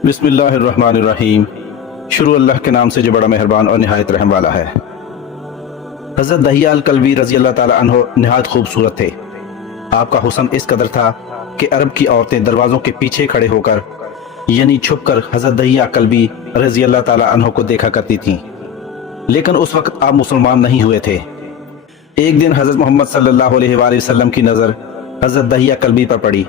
बिस्मिल्लाहिर्रहमानिर्रहीम। शुरू अल्लाह के नाम से जो बड़ा मेहरबान और निहायत रहम वाला है। हज़रत दहिया अल-कल्बी रज़ी अल्लाह ताला अन्हो निहायत खूबसूरत थे। आपका हुस्न इस कदर था कि अरब की औरतें दरवाज़ों के पीछे खड़े होकर यानी छुपकर हज़रत दहिया कल्बी रज़ी अल्लाह ताला अन्हो को देखा करती थीं। लेकिन उस वक्त आप मुसलमान नहीं हुए थे। एक दिन हज़रत मोहम्मद सल्लल्लाहु अलैहि वसल्लम की नज़र हज़रत दहिया कल्बी पर पड़ी।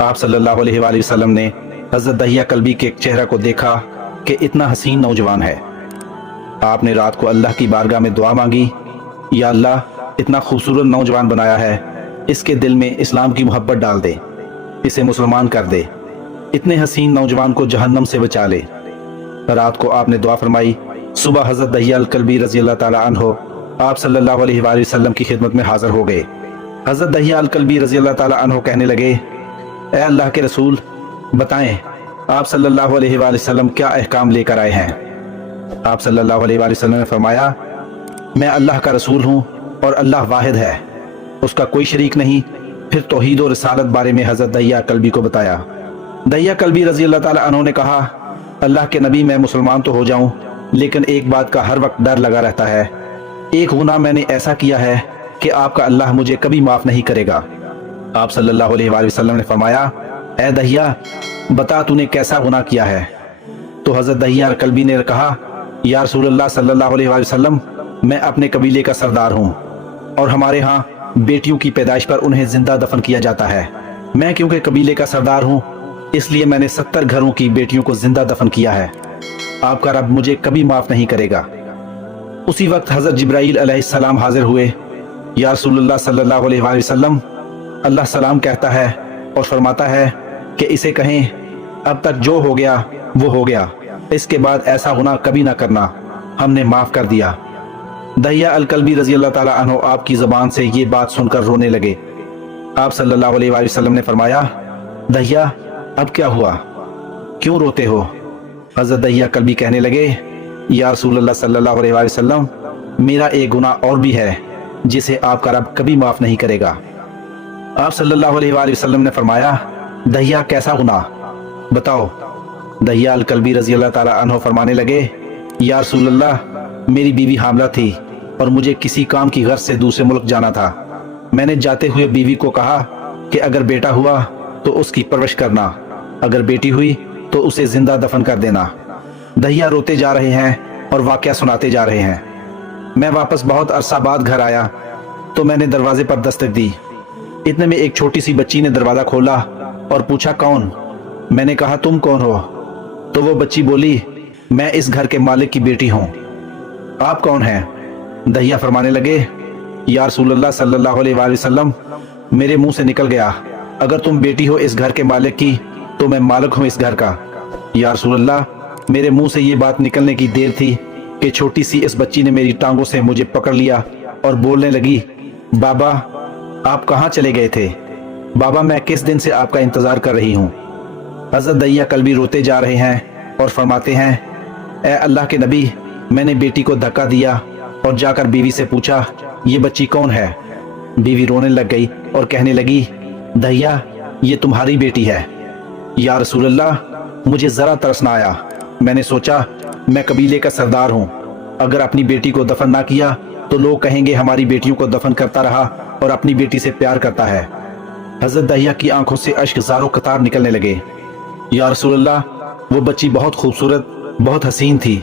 आप सल्लल्लाहु अलैहि वसल्लम ने हज़रत दहिया कल्बी के चेहरा को देखा कि इतना हसीन नौजवान है। आपने रात को अल्लाह की बारगाह में दुआ मांगी, या अल्लाह, इतना खूबसूरत नौजवान बनाया है, इसके दिल में इस्लाम की मोहब्बत डाल दे, इसे मुसलमान कर दे, इतने हसीन नौजवान को जहन्नम से बचा ले। रात को आपने दुआ फरमाई। सुबह हज़रत दहिया अल-कल्बी रज़ी अल्लाह ताला अन्हो आप सल्लल्लाहु अलैहि वसल्लम की खिदमत में हाजिर हो गए। हज़रत दहिया अल-कल्बी रज़ी अल्लाह ताला अन्हो कहने लगे, ए अल्लाह के रसूल, बताएं आप सल्लल्लाहु अलैहि वसल्लम क्या अहकाम लेकर आए हैं। आप सल्लल्लाहु अलैहि वसल्लम ने फरमाया, मैं अल्लाह का रसूल हूँ और अल्लाह वाहिद है, उसका कोई शरीक नहीं। फिर तौहीद और रिसालत बारे में हज़रत दहिया कल्बी को बताया। दहिया कल्बी रज़ी अल्लाह ताला अन्हु ने कहा, अल्लाह के नबी, मैं मुसलमान तो हो जाऊँ, लेकिन एक बात का हर वक्त डर लगा रहता है। एक गुनाह मैंने ऐसा किया है कि आपका अल्लाह मुझे कभी माफ़ नहीं करेगा। आप सल्लल्लाहु अलैहि वसल्लम ने फरमाया, ए दहिया, बता तूने कैसा गुनाह किया है। तो हज़रत दहिया कल्बी ने कहा, या रसूलल्लाह सल्लल्लाहु अलैहि वसल्लम, मैं अपने कबीले का सरदार हूँ और हमारे यहाँ बेटियों की पैदाइश पर उन्हें जिंदा दफन किया जाता है। मैं क्योंकि कबीले का सरदार हूँ, इसलिए मैंने 70 घरों की बेटियों को जिंदा दफन किया है। आपका रब मुझे कभी माफ़ नहीं करेगा। उसी वक्त हज़रत जिब्राईल अलैहिस्सलाम हाजिर हुए। या रसूलल्लाह सल्लल्लाहु अलैहि वसल्लम, अल्लाह सलाम कहता है और फरमाता है कि इसे कहें, अब तक जो हो गया वो हो गया, इसके बाद ऐसा गुनाह कभी ना करना, हमने माफ़ कर दिया। दहिया अल-कल्बी रज़ी अल्लाह ताला अन्हु आपकी ज़बान से ये बात सुनकर रोने लगे। आप सल्लल्लाहु अलैहि वसल्लम ने फरमाया, दहिया, अब क्या हुआ, क्यों रोते हो। हज़रत दहिया कल्बी कहने लगे, या रसूलल्लाह सल्लल्लाहु अलैहि वसल्लम, मेरा एक गुनाह और भी है जिसे आपका रब कभी माफ़ नहीं करेगा। आप सल्लल्लाहु अलैहि वसल्लम ने फरमाया, दहिया, कैसा गुनाह, बताओ। दहिया अल-कल्बी रज़ी अल्लाह ताला अन्हु फरमाने लगे, या रसूलल्लाह, मेरी बीवी हामला थी और मुझे किसी काम की गर्ज से दूसरे मुल्क जाना था। मैंने जाते हुए बीवी को कहा कि अगर बेटा हुआ तो उसकी परवरिश करना, अगर बेटी हुई तो उसे जिंदा दफन कर देना। दहिया रोते जा रहे हैं और वाक़या सुनाते जा रहे हैं। मैं वापस बहुत अरसा बाद घर आया तो मैंने दरवाजे पर दस्तक दी। इतने में एक छोटी सी बच्ची ने दरवाज़ा खोला और पूछा, कौन। मैंने कहा, तुम कौन हो। तो वो बच्ची बोली, मैं इस घर के मालिक की बेटी हूँ। आप कौन हैं। दहिया फरमाने लगे, या रसूलल्लाह सल्लल्लाहु अलैहि वसल्लम, मेरे मुंह से निकल गया, अगर तुम बेटी हो इस घर के मालिक की तो मैं मालिक हूँ इस घर का। या रसूलल्लाह, मेरे मुंह से ये बात निकलने की देर थी कि छोटी सी इस बच्ची ने मेरी टांगों से मुझे पकड़ लिया और बोलने लगी, बाबा, आप कहाँ चले गए थे। बाबा, मैं किस दिन से आपका इंतज़ार कर रही हूँ। हज़रत दहिया कल्बी रोते जा रहे हैं और फरमाते हैं, ए अल्लाह के नबी, मैंने बेटी को धक्का दिया और जाकर बीवी से पूछा, ये बच्ची कौन है। बीवी रोने लग गई और कहने लगी, दहिया, ये तुम्हारी बेटी है। या रसूलल्लाह, मुझे ज़रा तरस ना आया। मैंने सोचा, मैं कबीले का सरदार हूँ, अगर अपनी बेटी को दफन ना किया तो लोग कहेंगे हमारी बेटियों को दफन करता रहा और अपनी बेटी से प्यार करता है। हज़रत दहिया की आंखों से अश्क ज़ारो कतार निकलने लगे। या रसूलल्लाह, वो बच्ची बहुत खूबसूरत, बहुत हसीन थी।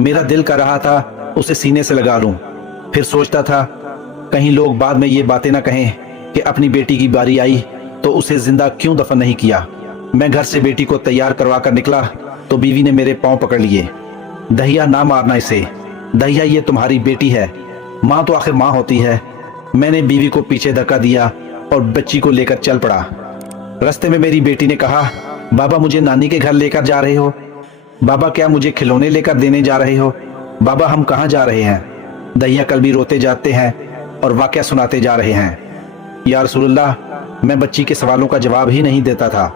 मेरा दिल कर रहा था उसे सीने से लगा लूं। फिर सोचता था कहीं लोग बाद में ये बातें ना कहें कि अपनी बेटी की बारी आई तो उसे जिंदा क्यों दफन नहीं किया। मैं घर से बेटी को तैयार करवा कर निकला तो बीवी ने मेरे पांव पकड़ लिए। दहिया, ना मारना इसे। दहिया, ये तुम्हारी बेटी है, माँ तो आखिर माँ होती है। मैंने बीवी को पीछे धक्का दिया और बच्ची को लेकर चल पड़ा। रास्ते में मेरी बेटी ने कहा, बाबा, मुझे नानी के घर लेकर जा रहे हो। बाबा, क्या मुझे खिलौने लेकर देने जा रहे हो। बाबा, हम कहाँ जा रहे हैं। दहिया कल्बी रोते जाते हैं और वाक़या सुनाते जा रहे हैं। या रसूलल्लाह, मैं बच्ची के सवालों का जवाब ही नहीं देता था।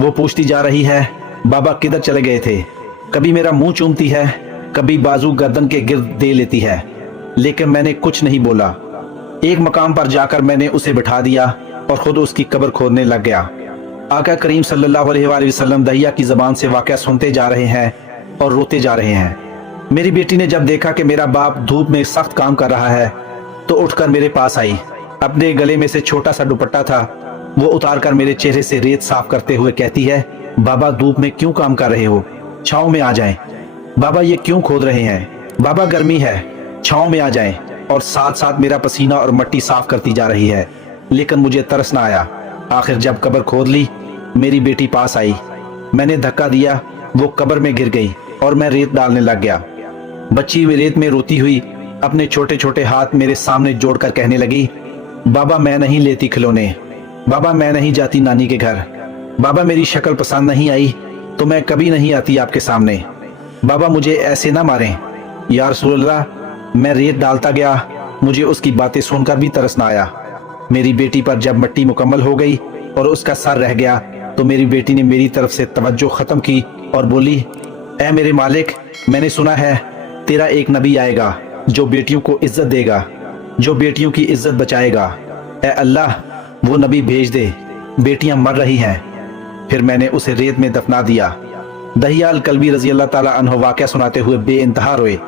वो पूछती जा रही है, बाबा किधर चले गए थे। कभी मेरा मुंह चूमती है, कभी बाजू गर्दन के गिर्द दे लेती है, लेकिन मैंने कुछ नहीं बोला। एक मकाम पर जाकर मैंने उसे बिठा दिया और खुद उसकी कब्र खोदने लग गया। आका करीम सल्लल्लाहु अलैहि वसल्लम दहिया की ज़बान से वाक़या सुनते जा रहे हैं और रोते जा रहे हैं। मेरी बेटी ने जब देखा कि मेरा बाप धूप में सख्त काम कर रहा है तो उठकर मेरे पास आई। अपने गले में से छोटा सा दुपट्टा था, वो उतार कर मेरे चेहरे से रेत साफ करते हुए कहती है, बाबा धूप में क्यों काम कर रहे हो, छाँव में आ जाएं। बाबा ये क्यों खोद रहे हैं, बाबा गर्मी है, छाँव में आ जाएं। और साथ साथ मेरा पसीना और मट्टी साफ करती जा रही है, लेकिन मुझे तरस ना आया। आखिर जब कब्र खोद ली, मेरी बेटी पास आई, मैंने धक्का दिया, वो कब्र में गिर गई और मैं रेत डालने लग गया। बच्ची हुई रेत में रोती हुई अपने छोटे छोटे हाथ मेरे सामने जोड़कर कहने लगी, बाबा मैं नहीं लेती खिलौने, बाबा मैं नहीं जाती नानी के घर, बाबा मेरी शक्ल पसंद नहीं आई तो मैं कभी नहीं आती आपके सामने, बाबा मुझे ऐसे ना मारें। या रसूलल्लाह, मैं रेत डालता गया, मुझे उसकी बातें सुनकर भी तरस ना आया। मेरी बेटी पर जब मिट्टी मुकम्मल हो गई और उसका सर रह गया तो मेरी बेटी ने मेरी तरफ से तवज्जो ख़त्म की और बोली, ऐ मेरे मालिक, मैंने सुना है तेरा एक नबी आएगा जो बेटियों को इज्जत देगा, जो बेटियों की इज्जत बचाएगा। ऐ अल्लाह, वो नबी भेज दे, बेटियां मर रही हैं। फिर मैंने उसे रेत में दफना दिया। दहिया अल कल्बी रजी अल्लाह ताला अन्हु वाक़या सुनाते हुए बेइंतहा रोए।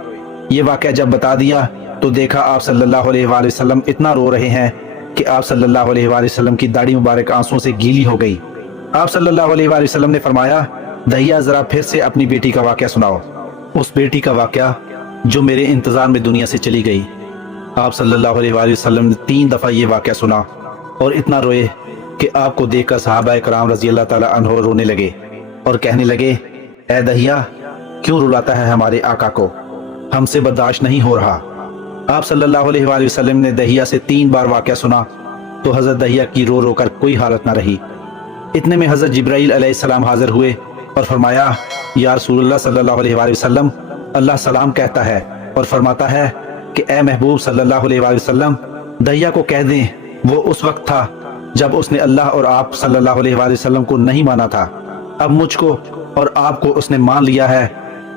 ये वाक़या जब बता दिया तो देखा आप सल्लल्लाहु अलैहि वसल्लम इतना रो रहे हैं कि आप सल्लल्लाहु अलैहि वसल्लम की दाढ़ी मुबारक आंसुओं से गीली हो गई। आप सल्लल्लाहु अलैहि वसल्लम ने फरमाया, दहिया जरा फिर से अपनी बेटी का वाक़या सुनाओ, उस बेटी का वाक़या जो मेरे इंतज़ार में दुनिया से चली गई। आप सल्लल्लाहु अलैहि वसल्लम ने 3 दफ़ा ये वाक़या सुना और इतना रोए कि आपको देखकर सहाबा कराम रज़ी अल्लाह ताला अन्हो रोने लगे और कहने लगे, ऐ दहिया, क्यों रुलाता है हमारे आका को, हमसे बर्दाश्त नहीं हो रहा। आप सल्लल्लाहु अलैहि वसल्लम ने दहिया से 3 बार वाक़या सुना तो हज़रत दहिया की रो रो कर कोई हालत ना रही। इतने में हज़रत जिब्राइल अलैहिस्सलाम हाजिर हुए और फरमाया, या रसूलुल्लाह सल्लल्लाहु अलैहि वसल्लम, अल्लाह सलाम कहता है और फरमाता है कि ए महबूब सल्लल्लाहु अलैहि वसल्लम, दहिया को कह दें वो उस वक्त था जब उसने अल्लाह और आप सल्लल्लाहु अलैहि वसल्लम को नहीं माना था। अब मुझको और आपको उसने मान लिया है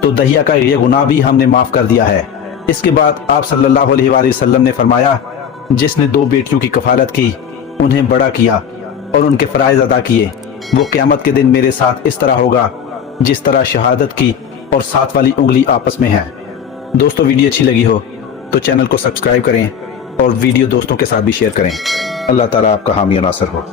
तो दहिया का ये गुनाह भी हमने माफ़ कर दिया है। इसके बाद आप सल्लल्लाहु अलैहि वसल्लम ने फरमाया, जिसने 2 बेटियों की कफालत की, उन्हें बड़ा किया और उनके फ़राइज़ अदा किए, वो क़यामत के दिन मेरे साथ इस तरह होगा जिस तरह शहादत की और 7 वाली उंगली आपस में है। दोस्तों, वीडियो अच्छी लगी हो तो चैनल को सब्सक्राइब करें और वीडियो दोस्तों के साथ भी शेयर करें। अल्लाह ताला आपका हामी और नासिर हो।